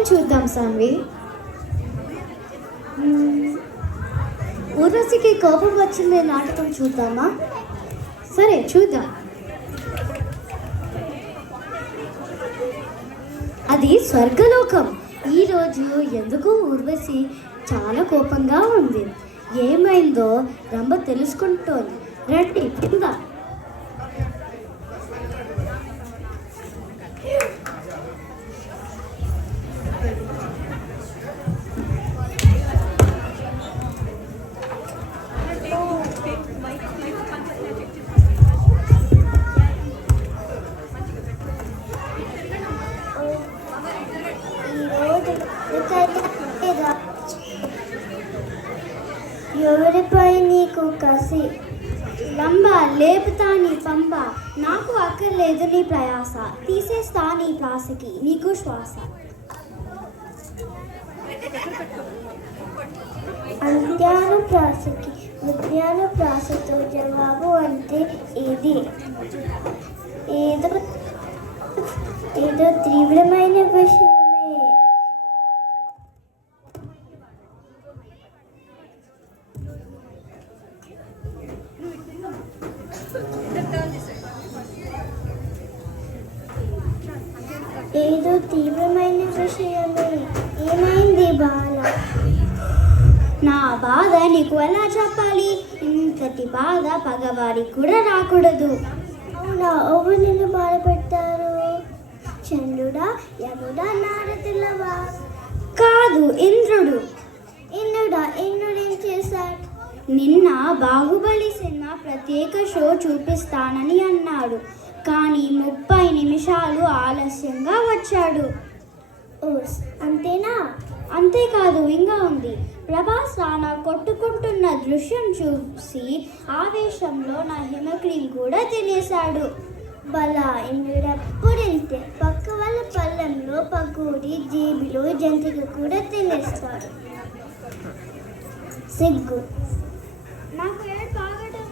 నాటకం చూద్దాం సాన్వి. ఊర్వశికి కోపం వచ్చింది నాటకం చూద్దామా? సరే చూద్దాం. అది స్వర్గలోకం. ఈరోజు ఎందుకు ఊర్వశి చాలా కోపంగా ఉంది. ఏమైందో రంభ తెలుసుకుంటోంది. రండి కింద. ఎవరిపై నీకు కసి? రంభ లేపుతా నీ పంబ. నాకు అక్కర్లేదు నీ ప్రయాస. తీసేస్తా నీ ప్రాసకి నీకు శ్వాస. అంత్యాను ప్రాసకి విద్యాను ప్రాసతో జవాబు అంటే ఇది. ఏదో తీవ్రమైన విషయమే. ఏదో తీవ్రమైన విషయమే. ఏమైంది బాల? నా బాధ నీకు ఎలా చెప్పాలి? ఇంతటి బాధ పగవారికి కూడా రాకూడదు. అవునా? ఎవరు నిన్ను బాధపెట్టారు? చంద్రుడా, యముడా, నారదులవా? కాదు, ఇంద్రుడు. ఇంద్రుడేం చేశాడు? నిన్న బాహుబలి సినిమా ప్రత్యేక షో చూపిస్తానని అన్నాడు. కానీ 30 నిమిషాలు ఆలస్యంగా వచ్చాడు. ఓస్, అంతేనా? అంతేకాదు, ఇంకా ఉంది. ప్రభాస్ రానా కొట్టుకుంటున్న దృశ్యం చూసి ఆవేశంలో నా హిమక్రీమ్ కూడా తినేశాడు. బలా, ఇంద్రుడప్పుడింతే. పక్క వాళ్ళ పళ్ళెంలో పకోడీ, జేబులో జంతిక కూడా తినేస్తాడు. సిగ్గు. నాకు ఏడు బాగటం.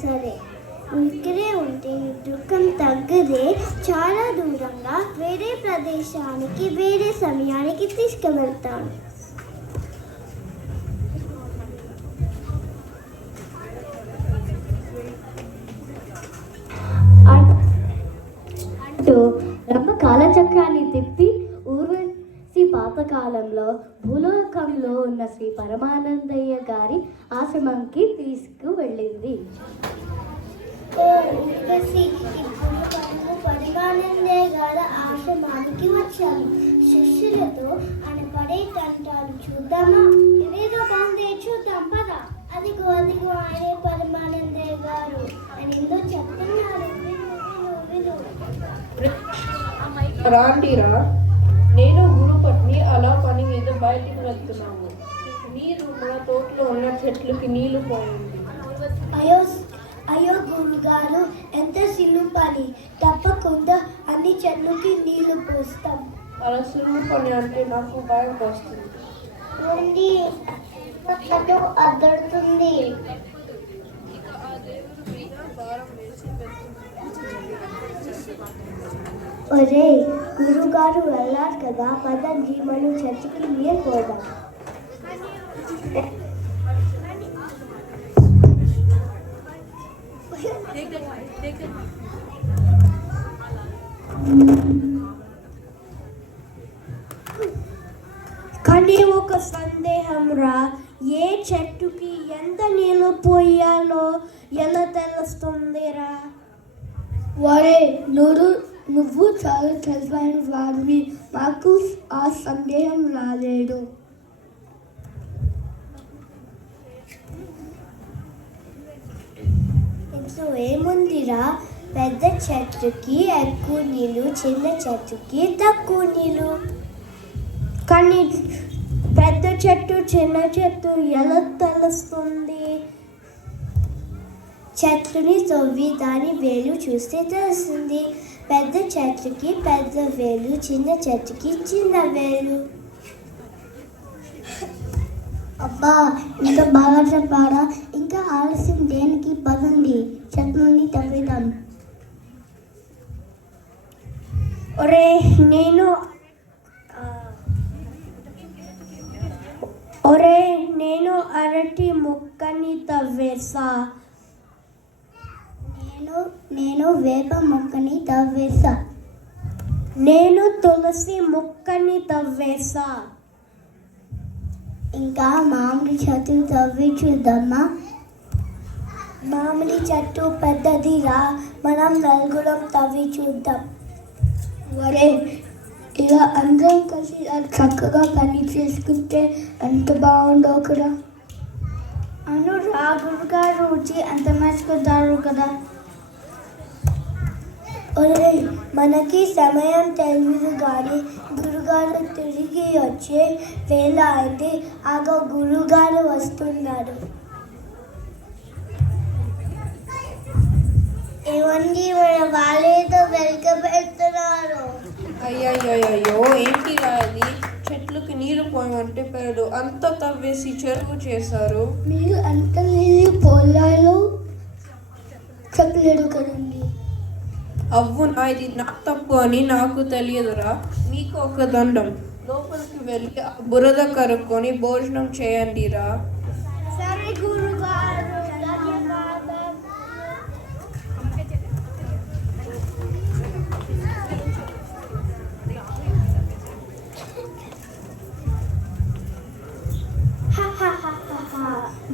సరే ఇక్కడే ఉంటే నీ దుఃఖం తగ్గదే. చాలా దూరంగా వేరే ప్రదేశానికి వేరే సమయానికి తీసుకువెళ్తాను. అంటూ రంభ కాలచక్రాన్ని తిప్పి ఊర్వశి పాతకాలంలో భూలోకంలో ఉన్న శ్రీ పరమానందయ్య గారి ఆశ్రమంకి తీసుకువెళ్ళింది. పరమానందయ్య గారి ఆశ్రమానికి వచ్చాను. శిష్యులతో ఆయన పడే తంటాలు చూద్దామా? ఇదేదో బాగుంది, చూద్దాం పద. అదిగో ఆయనే పరమానందయ్య గారు. ఆయన ఎందుకు చెప్తున్నారు, విను. రాండిరా, నేను గురుపట్ని అలా పని మీద బయటికి వెళ్తున్నాము. నీరు మన తోటలో ఉన్న చెట్లకి నీళ్లు పోయింది. అయ్యో గురుగారు, ఎంత సిల్లు పని. తప్పకుండా అన్ని చెట్లకి నీళ్లు పోస్తాం. అలా సులువు పని అంటే నాకు భయం వస్తుంది. అద్దడుతుంది. ఒరే, గురుగారు వెళ్ళారు కదా, పదండి మనం చర్చికి నీరు పోదాం. కానీ ఒక సందేహం రా, ఏ చెట్టుకి ఎంత నీళ్ళు పోయాలో ఎలా తెలుస్తుందిరా? వరే, నువ్వు చాలా తెలివైన వాడివి. మాకు ఆ సందేహం రాలేదు. ఇంట్లో ఏముందిరా? పెద్ద చెట్టుకి ఎక్కువ నీళ్ళు, చిన్న చెట్టుకి తక్కువ నీళ్ళు. కానీ పెద్ద చెట్టు చిన్న చెట్టు ఎలా తెలుస్తుంది? చెట్టుని తవ్వి దాని వేలు చూస్తే తెలుస్తుంది. పెద్ద చెట్టుకి పెద్ద వేలు, చిన్న చెట్టుకి చిన్న వేలు. అబ్బా, ఇంకా బాగా చెప్పారా? ఇంకా ఆలస్యం దేనికి? పదండి, చెట్లని తవ్వేద్దాం. ఒరే నేను అరటి ముక్కని తవ్వేసా. నేను వేప మొక్కని తవ్వేసా. నేను తులసి ముక్కని తవ్వేసా. ఇంకా మామిడి చెట్టు తవ్వి చూద్దామా? మామిడి చెట్టు పెద్దదిరా, మనం నలుగురం తవ్వి చూద్దాం. ఒరే ఇలా అందరం కలిసి చక్కగా పని చేసుకుంటే ఎంత బాగుందో కదా. అను రా గురుగారు వచ్చి అంత మర్చిపోతారు కదా. ఒరే మనకి సమయం తెలియదు కానీ గురుగారు తిరిగి వచ్చే వేళ అయింది. ఆగో గురుగారు వస్తున్నారు. ఏమండి వాళ్ళేదో వెల్కమ్ పెడుతున్నారు. అయ్యయ్యో ఏంటి అది? చెట్లకి నీళ్లు పోయమంటే పేరు అంతా తవ్వేసి చెరువు చేశారు. మీరు అంత నీళ్ళు పొలాలు చెప్పలేరు కదండి. అవునా, ఇది నా తప్పు అని నాకు తెలియదురా. మీకు ఒక దండం, లోపలికి వెళ్ళి ఆ బురద కరుక్కొని భోజనం చేయండిరా. సరే గురుగారు.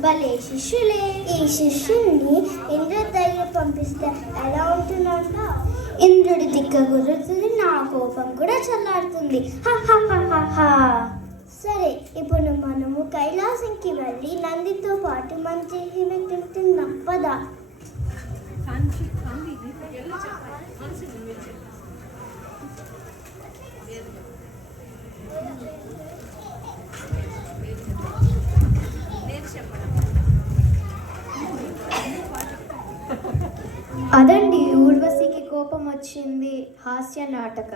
భలే శిష్యులే. ఈ శిష్యుల్ని ఇంద్ర దగ్గర పంపిస్తే ఎలా ఉంటుందంట? ఇంద్రుడి దిక్క కుదురుతుంది, నా కోపం కూడా చల్లారుతుంది. సరే ఇప్పుడు మనము కైలాసంకి వెళ్ళి నందితో పాటు మంచి తింటున్నాం పదా. అదండి ఊర్వశికి కోపం వచ్చింది హాస్య నాటక.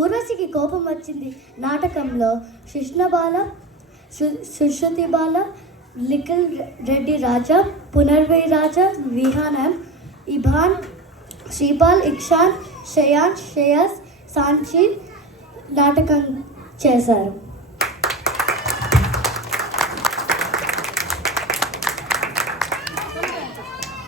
ఊర్వశికి కోపం వచ్చింది నాటకంలో కృష్ణబాల, సుశ్రుతి బాల, లిటిల్ రెడ్డి రాజా, పునర్వై రాజా, విహానం, ఇభాన్, శ్రీపాల్, ఇక్షాన్, శ్రేయాన్, శ్రేయస్, సాంచి నాటకం చేశారు.